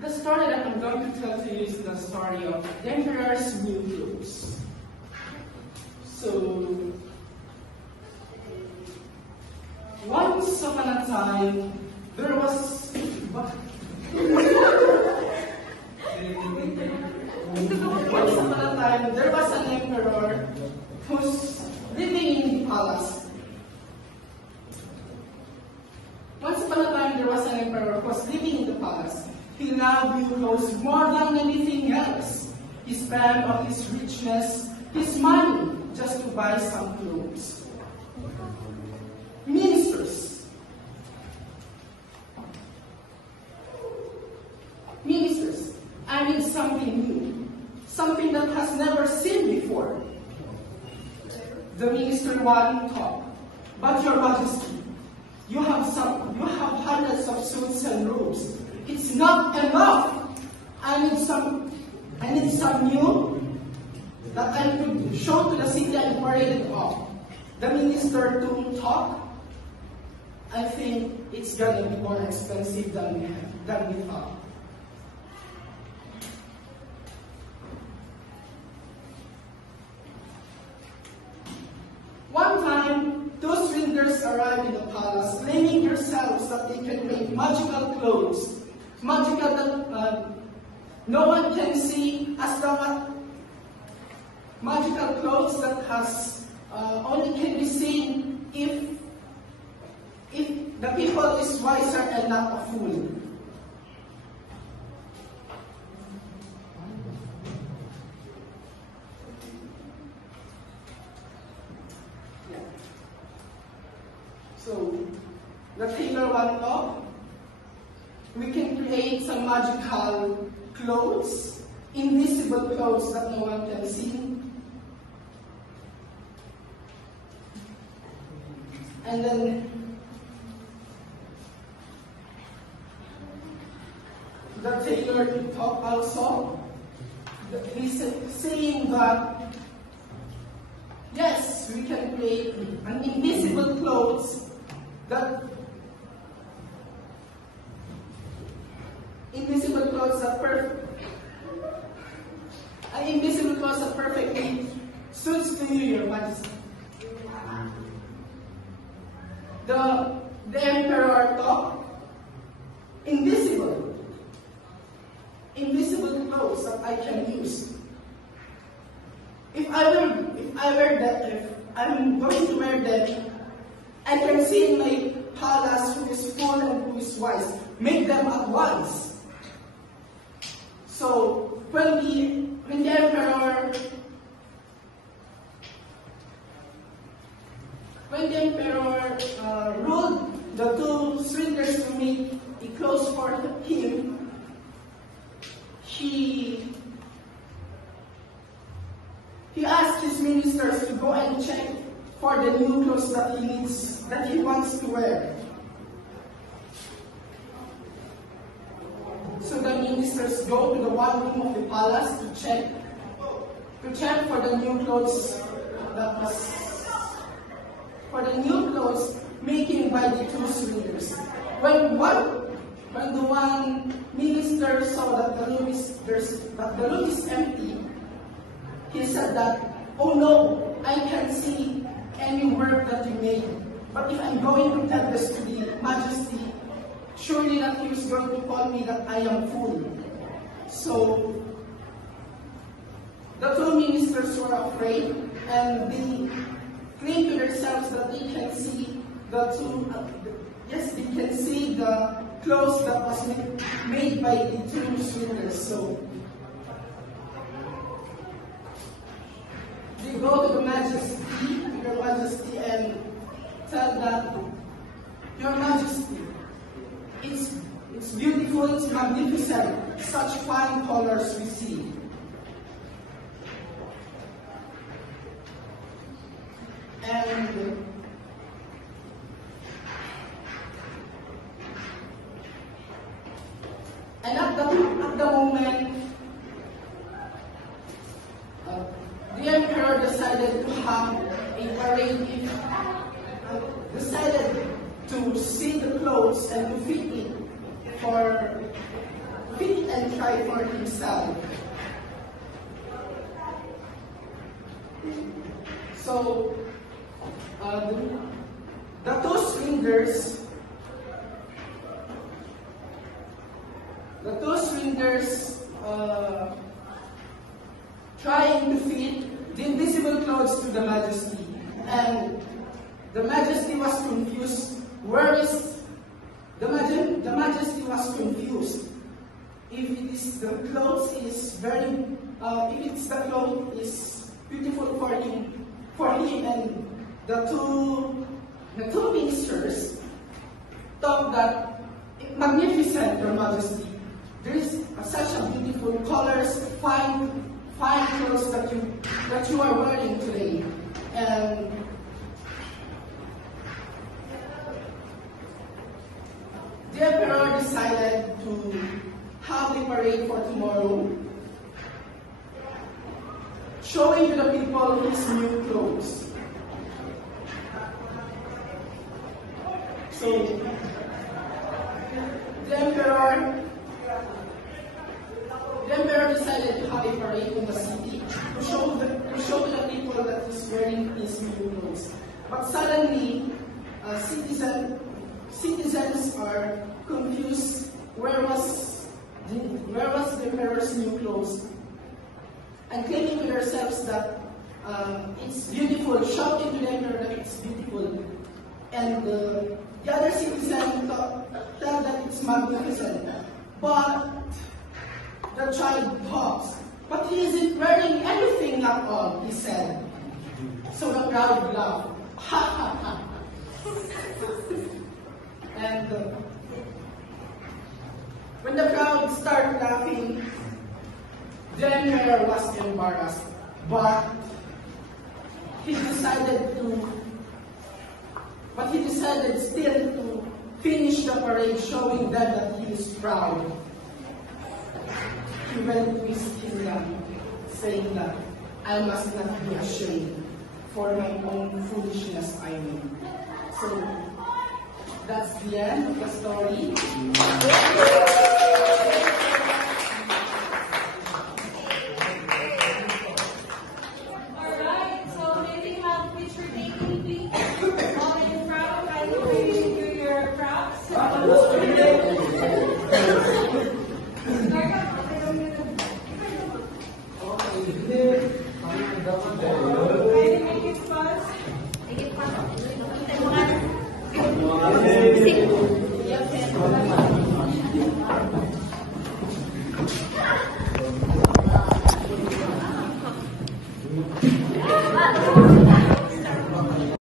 The story that I'm going to tell to you is the story of the Emperor's New Clothes. So, once upon a time, there was... Once upon a time, there was an emperor who's living in the palace. Once upon a time, there was an emperor who was living in the palace. He loved new clothes more than anything else. He spent all his richness, his money, just to buy some clothes. Ministers. Ministers, I need something new, something that has never seen before. The minister one thought, but Your Majesty, you have hundreds of suits and robes. It's not enough. I need some new that I could show to the city and parade it off. The minister too thought, I think it's gonna be more expensive than we thought. One time, those vendors arrived in the palace, claiming themselves that they can make magical clothes. Magical that no one can see, as the magical clothes that has only can be seen if the people is wiser and not a fool. So the tailor one thought, we can create some magical clothes, invisible clothes that no one can see. And then the tailor talked also, he's saying that yes, we can create an invisible clothes that perfectly suits to you, Your Majesty. The emperor thought, invisible clothes that I can use. If I'm going to wear them, I can see in my palace who is fool and who is wise. Make them at once. So when the emperor ruled the two swindlers to make a clothes for him, he asked his ministers to go and check for the new clothes that he wants to wear. So the ministers go to the one room of the palace to check for the new clothes making by the two swindlers. When the one minister saw that the room is empty, he said that, oh no, I can't see any work that you made. But if I'm going to tell this to the Majesty, surely that he is going to call me that I am fool. So the two ministers were afraid, and they claimed to themselves that they can see they can see the clothes that was made by the two swindlers. So they go to Your Majesty, and tell that, Your Majesty, it's beautiful, it's magnificent, such fine colors we see. And at the moment, the emperor decided to have a parade, decided to see the clothes and to fit it and try for himself. So, the two swingers trying to fit the invisible clothes to the Majesty, and the Majesty was confused. Where is the Majesty was confused. If it is the clothes is very, if it's the clothes is beautiful for him, and the two ministers thought that magnificent, Your Majesty. There is such a beautiful colors, fine clothes that you are wearing today, and the Emperor decided to have the parade for tomorrow, showing to the people his new clothes. So the Emperor decided to have a parade in the city to show to the people that he's wearing his new clothes. But suddenly, citizens are confused. Where was the Emperor's new clothes? And claiming to themselves that it's beautiful, shouting to the Emperor that it's beautiful. And the other citizens tell that it's magnificent. But the child talks. But he isn't wearing anything at all, he said. So the crowd laughed. Ha ha ha. And when the crowd started laughing, the Emperor was embarrassed. But he decided still to finish the parade, showing them that he is proud. He went to his kingdom, saying that I must not be ashamed for my own foolishness I made. So that's the end of the story. Alright, so may we have picture taking, please? All in front, I will do your props. Make it fast. Thank you.